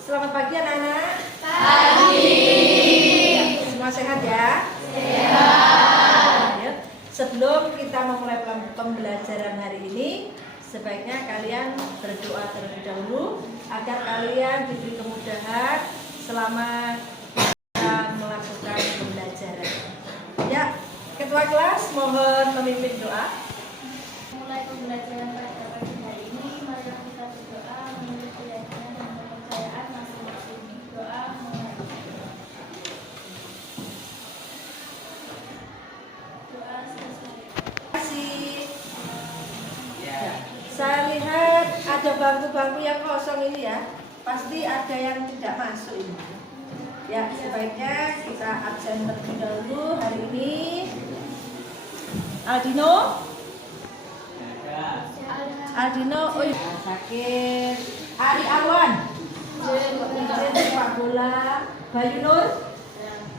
Selamat pagi anak-anak. Pagi. Semua sehat ya? Sehat. Sebelum kita memulai pembelajaran hari ini, sebaiknya kalian berdoa terlebih dahulu agar kalian diberi kemudahan selama kita melakukan pembelajaran. Ya, ketua kelas mohon memimpin doa. Mulai pembelajaran pada pagi hari ini, mari kita berdoa menurut keyakinan dan kepercayaan masing-masing. Doa mulai. Doa selesai. Terima kasih. Saya lihat ada bangku-bangku yang kosong ini ya. Pasti ada yang tidak masuk ini. Ya, sebaiknya kita absen terlebih dahulu hari ini. Aldino, oh iya, sakit. Ari Awan, izin sepak bola. Bayu Nur,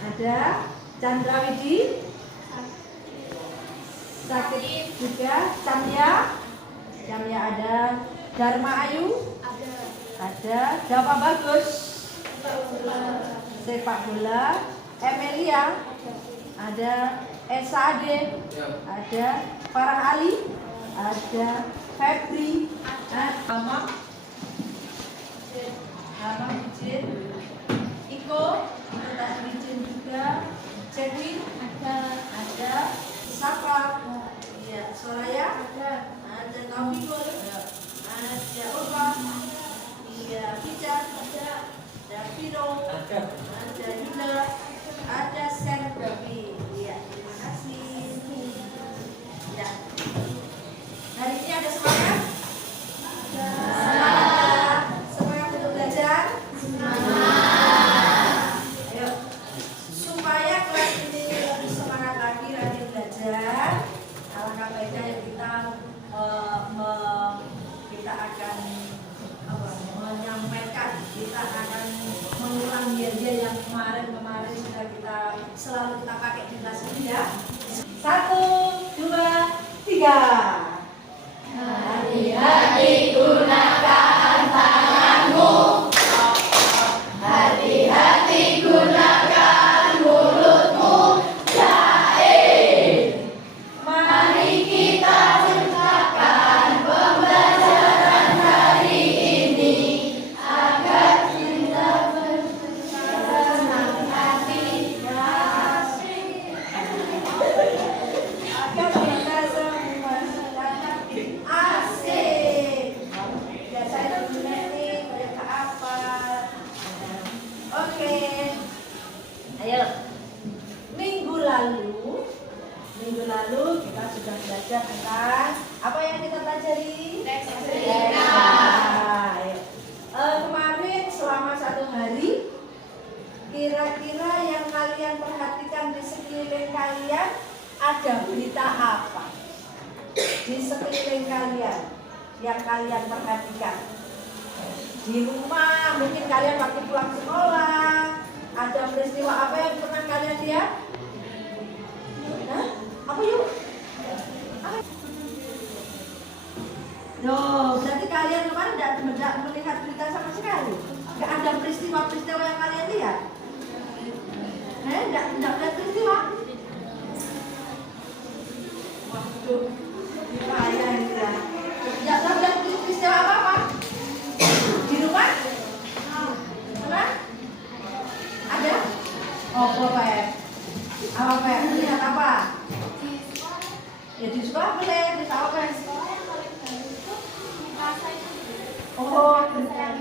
ada. Chandra Widi, sakit juga. Camya ada. Dharma Ayu, ada. Dava Bagus, sepak bola. Emelia, ada. Esa Ade, ada. Farah Ali, ada. Febri, ada. Mama izin. Iko, kita izin juga. Cewin, ada. Sapa, iya. Soraya, ada. Taufik, ada. Urwa, iya. Pijar, ada. Vino, ada. Yunda, ada. Senbabi, iya. Terima kasih. Ya. Hari ini ada semangat? Semangat. Semangat untuk belajar? Semangat. Ayo. Supaya kelas ini lebih semangat lagi rajin belajar, alangkah baiknya yang kita akan menyampaikan, kita akan mengulang dia yang kemarin sudah selalu kita pakai di kelas ini ya. 1, 2, 3. Hati-hati gunakan tanganmu. Hati-hati gunakan mulutmu. Jair. Mari kita ciptakan pembelajaran hari ini agar kita bersenang hati. Agar kita semua senang hati. Asik. Biasanya dulunya ini mereka apa? Oke. Ayo. Minggu lalu kita sudah belajar tentang apa yang kita pelajari? Leksika. Kemarin selama 1 hari, kira-kira yang kalian perhatikan di sekeliling kalian ada berita apa? Di sekeliling kalian yang kalian perhatikan. Di rumah mungkin kalian waktu pulang sekolah ada peristiwa apa yang pernah kalian lihat? Hah? Apa yuk? Apa? Loh, berarti kalian kemarin tidak melihat berita sama sekali. Tidak ada peristiwa-peristiwa yang kalian lihat. Tidak ada peristiwa. Waduh, bahaya ini ya. Tidak ada peristiwa apa-apa. Di rumah? Mana? Ada? Oh, Pep. Apa Pep? Lihat apa? Ya di sekolah boleh, di tahu kan? Oh, berita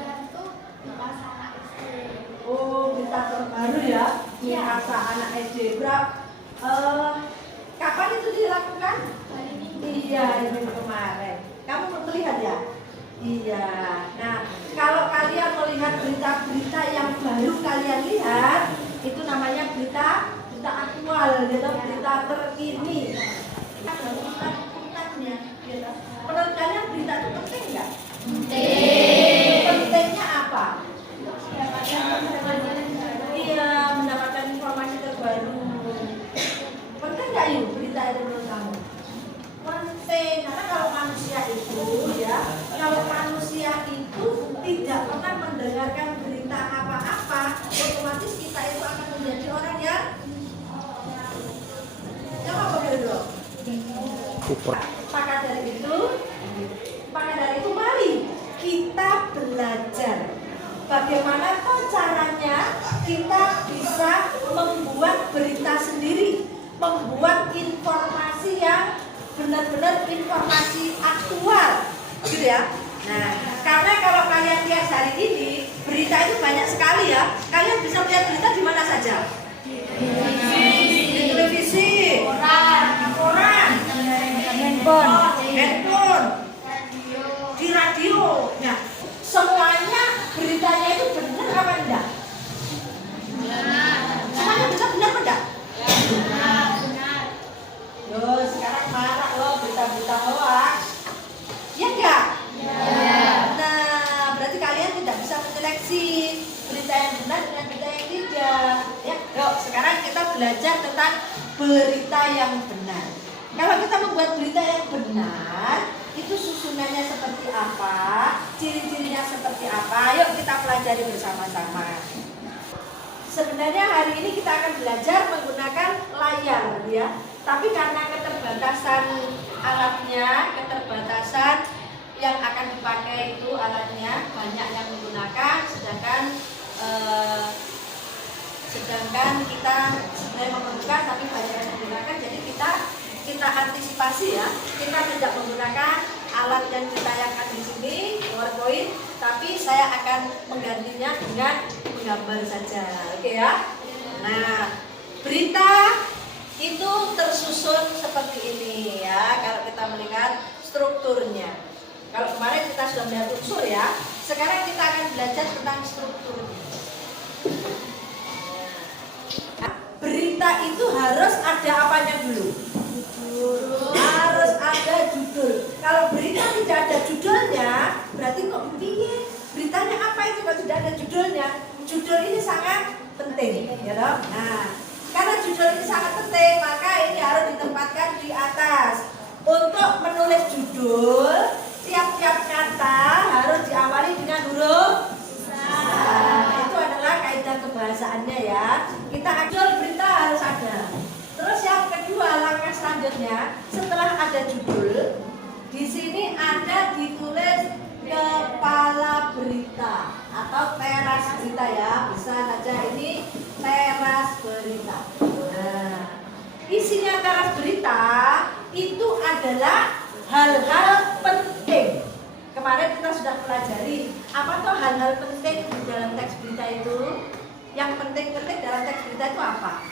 terbaru ya? Masa anak SD. Kapan itu dilakukan? Iya, ini kemarin. Kamu melihat ya? Iya. Nah, kalau kalian melihat berita-berita yang baru kalian lihat, itu namanya berita aktual, gitu, berita terkini. Menurut kalian berita itu penting nggak? Pentingnya apa? Iya, mendapatkan informasi terbaru. Penting nggak yuk berita itu menurut kamu? Penting, karena kalau manusia itu ya, kalau manusia itu Maka dari itu mari kita belajar bagaimana caranya kita bisa membuat berita sendiri, membuat informasi yang benar-benar informasi aktual, gitu ya. Nah, karena kalau kalian lihat hari ini berita itu banyak sekali ya. Kalian bisa lihat berita di mana saja? Di televisi, koran, handphone, di radio. Nah, semuanya beritanya itu benar apa enggak? Semuanya bisa benar apa enggak? Loh, sekarang marah loh berita-berita hoax. Ya enggak? Nah, berarti kalian tidak bisa menyeleksi berita yang benar dengan berita yang tidak. Ya, yuk sekarang kita belajar tentang berita yang benar. Kalau kita membuat berita yang benar, itu susunannya seperti apa, ciri-cirinya seperti apa, yuk kita pelajari bersama-sama. Sebenarnya hari ini kita akan belajar menggunakan layar, ya. Tapi karena keterbatasan alatnya, keterbatasan yang akan dipakai itu alatnya banyak yang menggunakan, sedangkan kita sebenarnya memerlukan tapi banyak yang menggunakan, jadi kita antisipasi ya, kita tidak menggunakan alat yang ditayangkan di sini PowerPoint, tapi saya akan menggantinya dengan menggambar saja, oke ya. Nah, berita itu tersusun seperti ini ya, kalau kita melihat strukturnya. Kalau kemarin kita sudah melihat unsur ya, sekarang kita akan belajar tentang strukturnya. Berita itu harus ada apanya dulu? Harus ada judul. Kalau berita tidak ada judulnya, berarti kok piye? Beritanya apa itu kalau tidak ada judulnya? Judul ini sangat penting, ya toh? Nah, karena judul ini sangat penting, maka ini harus ditempatkan di atas. Untuk menulis judul, tiap-tiap kata harus diawali dengan huruf besar. Itu adalah kaidah kebahasaannya ya. Kita judul berita harus ada. Terus yang kedua, langkah selanjutnya, setelah ada judul, di sini ada ditulis kepala berita atau teras berita ya. Bisa saja ini teras berita. Nah, isinya teras berita itu adalah hal-hal penting. Kemarin kita sudah pelajari apa tuh hal-hal penting di dalam teks berita itu. Yang penting-penting dalam teks berita itu apa?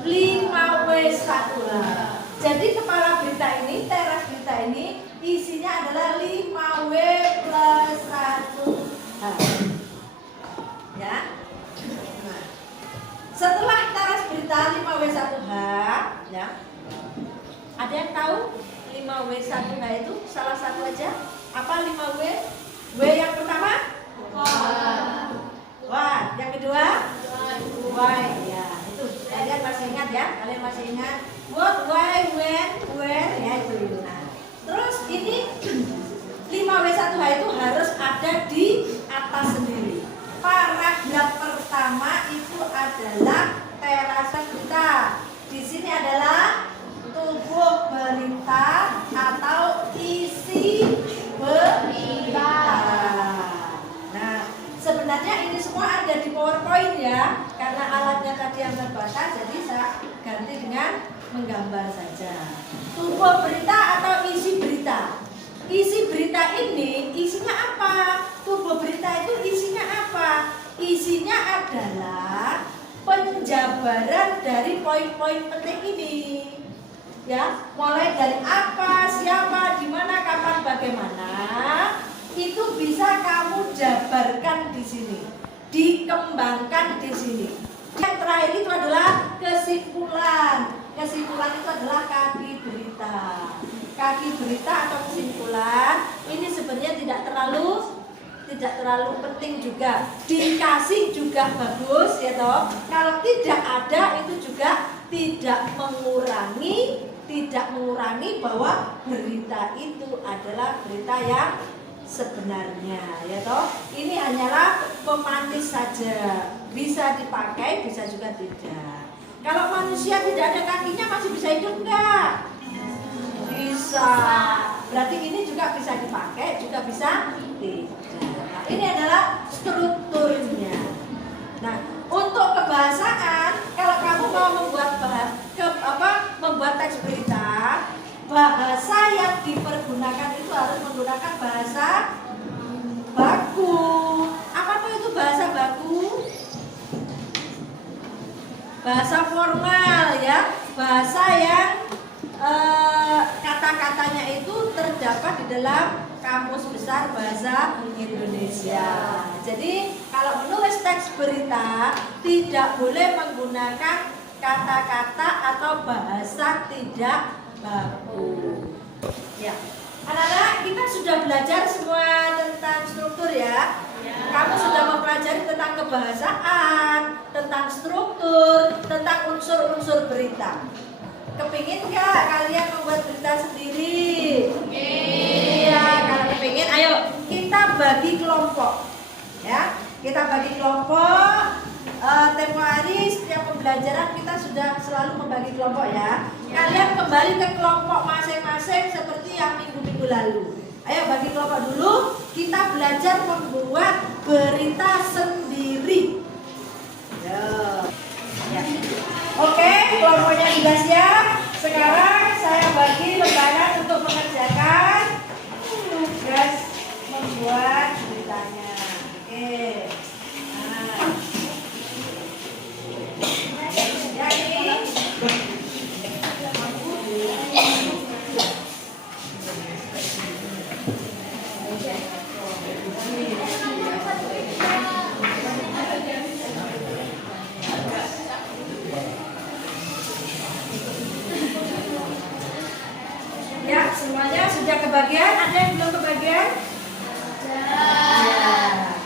5W1H. Jadi kepala berita ini, teras berita ini isinya adalah 5W+1H. Ya. Nah, setelah teras berita 5W1H, ya. Ada yang tahu 5W1H itu salah satu aja? Apa 5W? W yang pertama? What. Yang kedua? Why. Ya, itu. Kalian masih ingat ya? Kalian masih ingat? What, why, when, where, ya itu. Nah, terus ini 5W1H itu harus ada di atas sendiri. Paragraf pertama itu adalah teras berita. Di sini adalah tubuh berita atau isi berita. Nah, sebenarnya ini semua ada di PowerPoint ya, karena alatnya tadi yang terbatas, jadi saya ganti dengan menggambar saja. Tubuh berita atau isi berita. Isi berita ini isinya apa? Tubuh berita itu isinya apa? Isinya adalah penjabaran dari poin-poin penting ini. Ya, mulai dari apa, siapa, di mana, kapan, bagaimana, itu bisa kamu jabarkan di sini, dikembangkan di sini. Yang terakhir itu adalah kesimpulan. Kesimpulan itu adalah kaki berita. Kaki berita atau kesimpulan ini sebenarnya tidak terlalu penting juga. Dikasih juga bagus ya toh. Kalau tidak ada itu juga tidak mengurangi bahwa berita itu adalah berita yang sebenarnya ya toh. Ini hanyalah pemanis saja. Bisa dipakai, bisa juga tidak. Kalau manusia tidak ada kakinya masih bisa hidup enggak? masa. Berarti ini juga bisa dipakai, juga bisa tidak. Nah, ini adalah strukturnya. Nah, untuk kebahasaan, kalau kamu mau membuat teks berita, bahasa yang dipergunakan itu harus menggunakan bahasa baku. Apa tuh itu bahasa baku? Bahasa formal ya, bahasa yang kata-katanya itu terdapat di dalam Kamus Besar Bahasa Indonesia. Jadi kalau menulis teks berita tidak boleh menggunakan kata-kata atau bahasa tidak baku. Ya, anak-anak kita sudah belajar semua tentang struktur ya. Kamu sudah mempelajari tentang kebahasaan, tentang struktur, tentang unsur-unsur berita. Kepingin nggak kalian membuat berita sendiri? Iya, kalau kepingin, ayo kita bagi kelompok. Ya, kita bagi kelompok. Tempo hari setiap pembelajaran kita sudah selalu membagi kelompok ya. Kalian kembali ke kelompok masing-masing seperti yang minggu-minggu lalu. Ayo bagi kelompok dulu. Kita belajar membuat berita sendiri. Ya. Oke, kelompoknya sudah siap. Sekarang saya bagi lembaran untuk mengerjakan tugas membuat beritanya. Oke. Ya ini. Ya, semuanya sudah kebagian. Ada yang belum kebagian? Ya.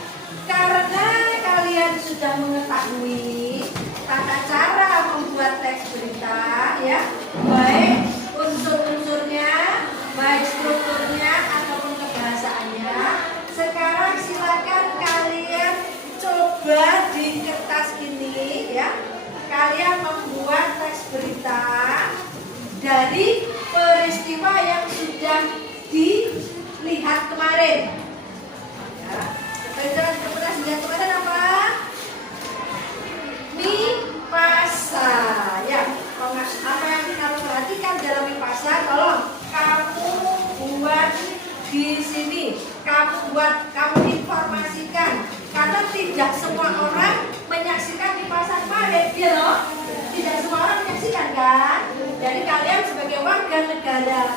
Karena kalian sudah mengetahui tata cara membuat teks berita, ya, baik unsur-unsurnya, baik strukturnya ataupun kebahasaannya. Sekarang silakan kalian coba di kertas ini, ya, kalian membuat teks berita dari peristiwa yang sudah dilihat kemarin. Ya. Pernah dilihat kemarin apa? Mipasa. Ya. Apa yang kamu perhatikan dalam Mipasa? Tolong kamu buat di sini. Kamu informasikan. Karena tidak semua orang menyaksikan Mipasa kemarin, ya loh. Tidak semua orang menyaksikan kan? Jadi kalian sebagai warga negara,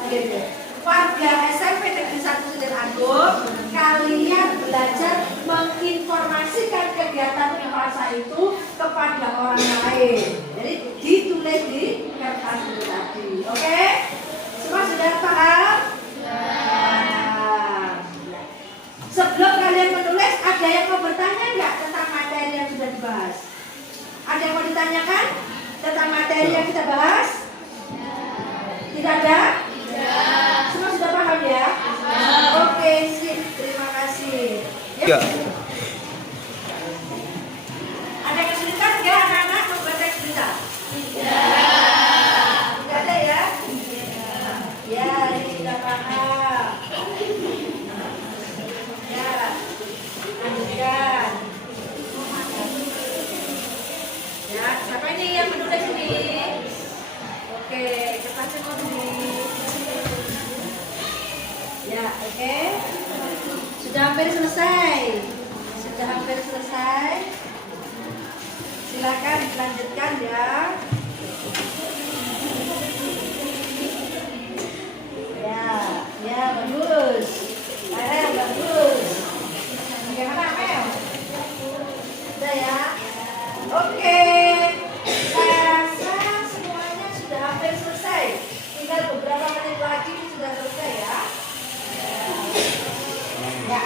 warga SMP Negeri 1 Sudir Agung, kalian belajar menginformasikan kegiatan Mipasa itu kepada orang lain. Jadi ditulis di kertas itu tadi. Oke? Semua sudah paham? Nah, sebelum kalian menulis, ada yang mau bertanya nggak tentang materi yang sudah dibahas? Ada yang mau ditanyakan tentang materi yang kita bahas? Tidak ada? Tidak. Semua sudah paham ya? Oke, sip. Terima kasih. Ya. Ada kesulitan nggak anak-anak membuat teks berita? Tidak. Tidak ada ya? Ya, ini sudah paham. Ya, lanjutkan. Ya, siapa ini yang menulis ini? Oke, kertasnya mau di. Ya, oke. Sudah hampir selesai. Sudah hampir selesai. Silakan dilanjutkan ya. Ya, bagus. Bagus. Bagaimana, Mel? Sudah ya? Oke. Saya rasa semuanya sudah hampir selesai. Tinggal beberapa menit lagi sudah selesai ya. Ya.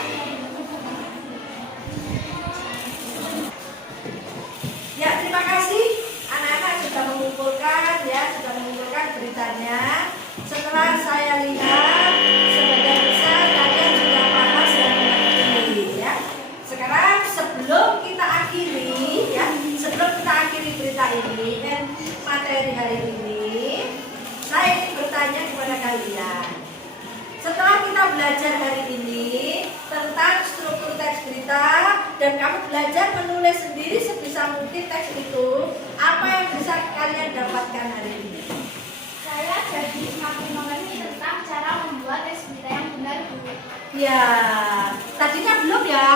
Ya, terima kasih anak-anak sudah mengumpulkan ya belajar hari ini tentang struktur teks berita dan kamu belajar menulis sendiri sebisa mungkin teks itu. Apa yang bisa kalian dapatkan hari ini? Saya jadi semakin mengerti tentang cara membuat teks berita yang benar, Bu. Ya, tadinya belum ya?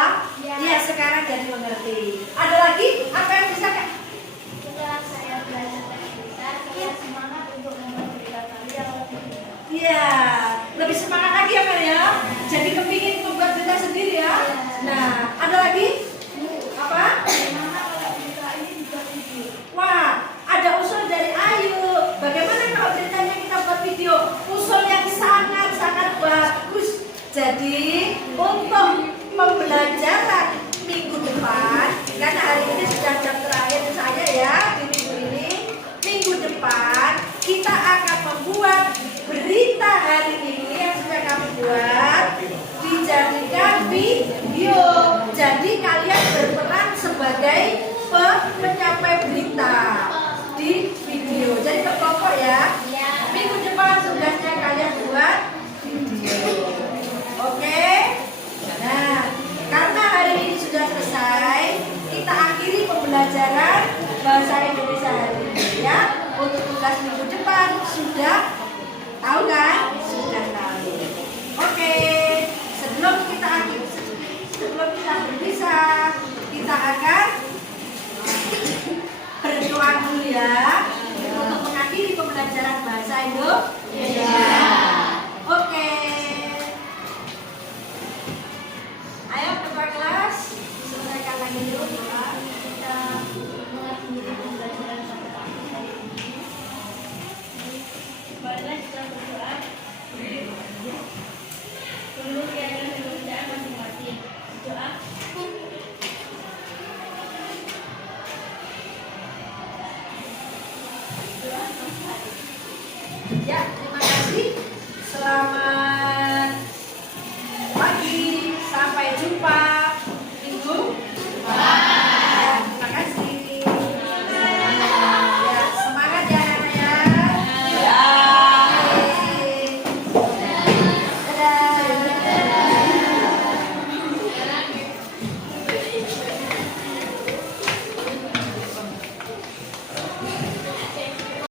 Ya. Iya, sekarang jadi mengerti. Ada lagi? Apa yang bisa Kak? Setelah saya belajar teks berita, saya semangat untuk membuat berita kami yang lebih benar. Iya, lebih semangat lagi ya Kak ya? Jadi kepingin membuat berita sendiri ya? Nah, ada lagi? Apa? Bagaimana kalau berita ini dibuat video? Wah, ada usul dari Ayu. Bagaimana kalau beritanya kita buat video? Usul yang sangat-sangat bagus. Jadi, untuk pembelajaran minggu depan, karena hari ini sudah jam terakhir saya ya, di minggu ini, minggu depan kita akan membuat berita hari ini yang sudah kami buat dijadikan video. Jadi kalian berperan sebagai penyampai berita di video. Jadi berkelompok ya. Minggu depan tugasnya kalian buat video. Oke. Nah, karena hari ini sudah selesai, kita akhiri pembelajaran bahasa Indonesia hari ini ya. Untuk tugas minggu depan sudah tahu kan? Sudah tahu. Oke. Sebelum kita berpisah, kita akan berdoa dulu ya untuk mengakhiri pembelajaran bahasa Indonesia. Oke. Ayo ketua kelas, selesaikan lagi dulu doa. Kita mengakhiri pembelajaran pada pagi hari ini. Marilah kita berdoa. Tunggu keadaan pekerjaan masing-masing. Doa. Ya, terima kasih. Selamat